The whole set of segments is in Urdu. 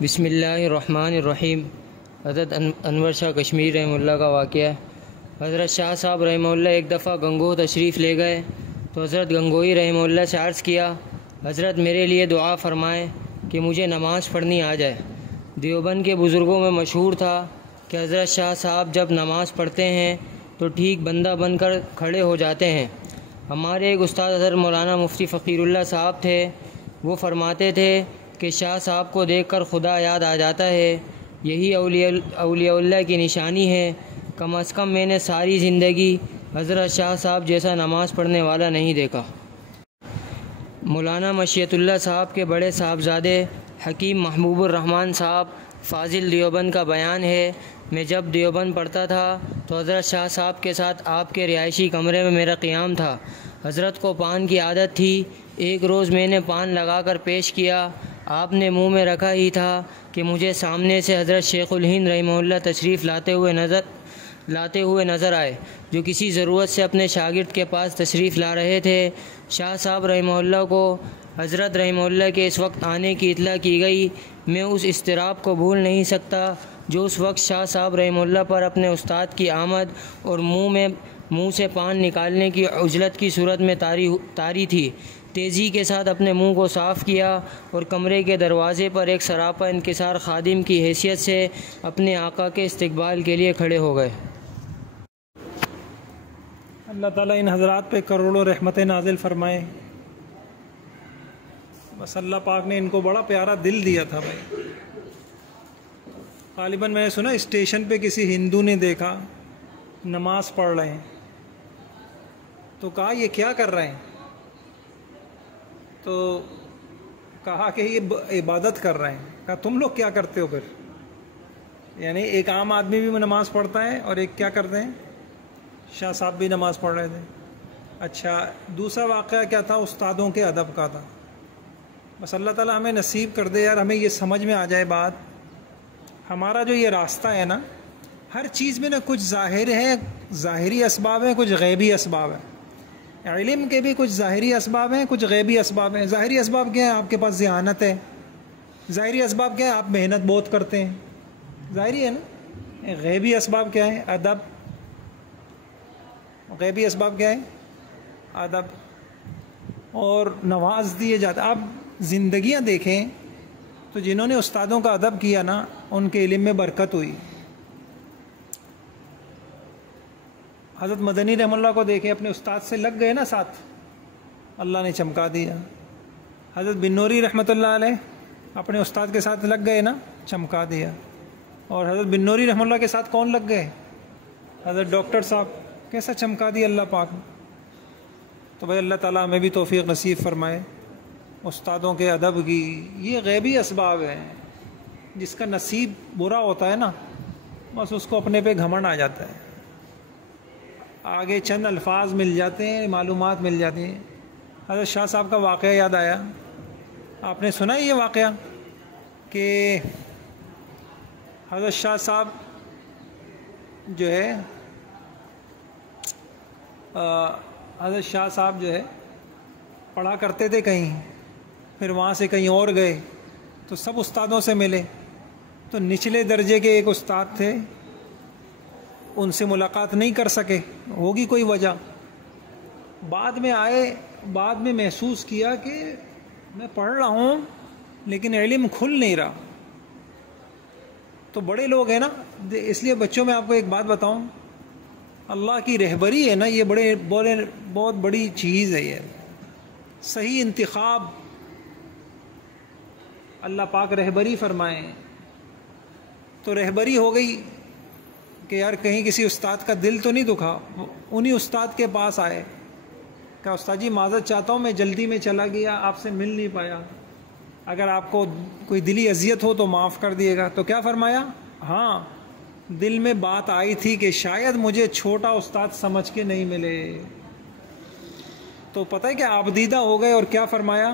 بسم اللہ الرحمن الرحیم۔ حضرت انور شاہ کشمیر رحمہ اللہ کا واقعہ ہے۔ حضرت شاہ صاحب رحمہ اللہ ایک دفعہ گنگوہ تشریف لے گئے تو حضرت گنگوہی رحمہ اللہ سے عرض کیا، حضرت میرے لیے دعا فرمائیں کہ مجھے نماز پڑھنی آ جائے۔ دیوبند کے بزرگوں میں مشہور تھا کہ حضرت شاہ صاحب جب نماز پڑھتے ہیں تو ٹھیک بندہ بن کر کھڑے ہو جاتے ہیں۔ ہمارے ایک استاد حضرت مولانا مفتی فقیر اللہ صاحب تھے، وہ فرماتے تھے کہ شاہ صاحب کو دیکھ کر خدا یاد آ جاتا ہے، یہی اولیاء اللہ کی نشانی ہے۔ کم از کم میں نے ساری زندگی حضرت شاہ صاحب جیسا نماز پڑھنے والا نہیں دیکھا۔ مولانا مشیت اللہ صاحب کے بڑے صاحبزادے حکیم محبوب الرحمن صاحب فاضل دیوبند کا بیان ہے، میں جب دیوبند پڑھتا تھا تو حضرت شاہ صاحب کے ساتھ آپ کے رہائشی کمرے میں میرا قیام تھا۔ حضرت کو پان کی عادت تھی۔ ایک روز میں نے پان لگا کر پیش کیا، آپ نے منہ میں رکھا ہی تھا کہ مجھے سامنے سے حضرت شیخ الہند رحمہ اللہ تشریف لاتے ہوئے نظر آئے، جو کسی ضرورت سے اپنے شاگرد کے پاس تشریف لا رہے تھے۔ شاہ صاحب رحمہ اللہ کو حضرت رحمہ اللہ کے اس وقت آنے کی اطلاع کی گئی۔ میں اس اضطراب کو بھول نہیں سکتا جو اس وقت شاہ صاحب رحمہ اللہ پر اپنے استاد کی آمد اور منہ سے پان نکالنے کی عجلت کی صورت میں طاری تھی۔ تیزی کے ساتھ اپنے منہ کو صاف کیا اور کمرے کے دروازے پر ایک سراپا انکسار خادم کی حیثیت سے اپنے آقا کے استقبال کے لیے کھڑے ہو گئے۔ اللہ تعالیٰ ان حضرات پہ کروڑوں رحمتیں نازل فرمائے۔ بس اللہ پاک نے ان کو بڑا پیارا دل دیا تھا بھائی۔ غالباً میں نے سنا اسٹیشن پہ کسی ہندو نے دیکھا نماز پڑھ رہے ہیں تو کہا یہ کیا کر رہے ہیں؟ تو کہا کہ یہ عبادت کر رہے ہیں۔ کہا تم لوگ کیا کرتے ہو پھر؟ یعنی ایک عام آدمی بھی نماز پڑھتا ہے اور ایک کیا کرتے ہیں؟ شاہ صاحب بھی نماز پڑھ رہے تھے۔ اچھا، دوسرا واقعہ کیا تھا؟ استادوں کے ادب کا تھا۔ بس اللہ تعالیٰ ہمیں نصیب کر دے یار، ہمیں یہ سمجھ میں آ جائے بات، ہمارا جو یہ راستہ ہے نا، ہر چیز میں نا کچھ ظاہر ہے، ظاہری اسباب ہیں، کچھ غیبی اسباب ہیں۔ علم کے بھی کچھ ظاہری اسباب ہیں، کچھ غیبی اسباب ہیں۔ ظاہری اسباب کیا ہیں؟ آپ کے پاس ذہانت ہے۔ ظاہری اسباب کیا ہے؟ آپ محنت بہت کرتے ہیں، ظاہری ہے نا۔ غیبی اسباب کیا ہے؟ ادب۔ غیبی اسباب کیا ہے؟ ادب اور نواز دیے جاتے۔ آپ زندگیاں دیکھیں تو جنہوں نے استادوں کا ادب کیا نا، ان کے علم میں برکت ہوئی۔ حضرت مدنی رحمہ اللہ کو دیکھیں، اپنے استاد سے لگ گئے نا ساتھ، اللہ نے چمکا دیا۔ حضرت بن نوری رحمۃ اللہ علیہ اپنے استاد کے ساتھ لگ گئے نا، چمکا دیا۔ اور حضرت بن نوری رحمہ اللہ کے ساتھ کون لگ گئے؟ حضرت ڈاکٹر صاحب، کیسا چمکا دیا اللہ پاک نے۔ تو بھائی اللہ تعالیٰ ہمیں بھی توفیق نصیب فرمائے استادوں کے ادب کی۔ یہ غیبی اسباب ہیں، جس کا نصیب برا ہوتا ہے نا، بس اس کو اپنے پہ گھمنڈ آ جاتا ہے، آگے چند الفاظ مل جاتے ہیں، معلومات مل جاتی ہیں۔ حضرت شاہ صاحب کا واقعہ یاد آیا۔ آپ نے سنا یہ واقعہ کہ حضرت شاہ صاحب جو ہے پڑھا کرتے تھے کہیں، پھر وہاں سے کہیں اور گئے تو سب استادوں سے ملے، تو نچلے درجے کے ایک استاد تھے، ان سے ملاقات نہیں کر سکے، ہوگی کوئی وجہ۔ بعد میں آئے، بعد میں محسوس کیا کہ میں پڑھ رہا ہوں لیکن علم کھل نہیں رہا۔ تو بڑے لوگ ہیں نا، اس لیے بچوں میں آپ کو ایک بات بتاؤں، اللہ کی رہبری ہے نا، یہ بہت بڑی چیز ہے۔ یہ صحیح انتخاب، اللہ پاک رہبری فرمائیں۔ تو رہبری ہو گئی کہ یار کہیں کسی استاد کا دل تو نہیں دکھا، انہی استاد کے پاس آئے، کہا استاد جی معذرت چاہتا ہوں، میں جلدی میں چلا گیا، آپ سے مل نہیں پایا، اگر آپ کو کوئی دلی اذیت ہو تو معاف کر دیے گا۔ تو کیا فرمایا؟ ہاں، دل میں بات آئی تھی کہ شاید مجھے چھوٹا استاد سمجھ کے نہیں ملے۔ تو پتہ ہے کہ آپ دیدہ ہو گئے، اور کیا فرمایا؟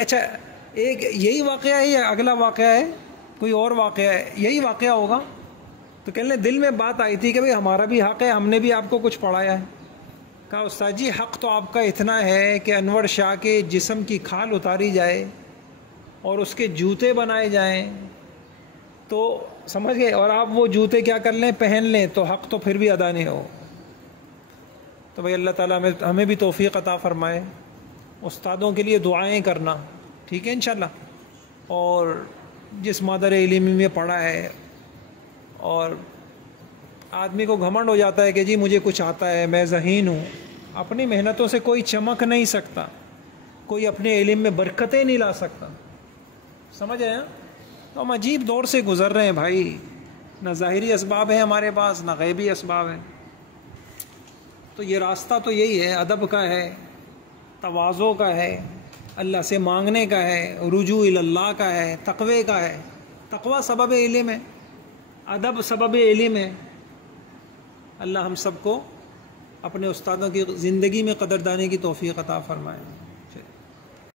اچھا، ایک یہی واقعہ ہے یا اگلا واقعہ ہے؟ کوئی اور واقعہ ہے؟ یہی واقعہ ہوگا۔ تو کہنے دل میں بات آئی تھی کہ بھئی ہمارا بھی حق ہے، ہم نے بھی آپ کو کچھ پڑھایا ہے۔ کہا استاد جی حق تو آپ کا اتنا ہے کہ انور شاہ کے جسم کی کھال اتاری جائے اور اس کے جوتے بنائے جائیں تو سمجھ گئے، اور آپ وہ جوتے کیا کر لیں، پہن لیں، تو حق تو پھر بھی ادا نہیں ہو۔ تو بھائی اللہ تعالیٰ ہمیں بھی توفیق عطا فرمائے، استادوں کے لیے دعائیں کرنا، ٹھیک ہے انشاءاللہ۔ اور جس مادر علم میں پڑھا ہے اور آدمی کو گھمنڈ ہو جاتا ہے کہ جی مجھے کچھ آتا ہے، میں ذہین ہوں، اپنی محنتوں سے کوئی چمک نہیں سکتا، کوئی اپنے علم میں برکتیں نہیں لا سکتا، سمجھ آیا؟ تو ہم عجیب دور سے گزر رہے ہیں بھائی، نہ ظاہری اسباب ہیں ہمارے پاس، نہ غیبی اسباب ہیں۔ تو یہ راستہ تو یہی ہے، ادب کا ہے، تواضع کا ہے، اللہ سے مانگنے کا ہے، رجوع اللہ کا ہے، تقوی کا ہے۔ تقوی سبب علم ہے، ادب سبب علم ہے۔ اللہ ہم سب کو اپنے استادوں کی زندگی میں قدردانی کی توفیق عطا فرمائے۔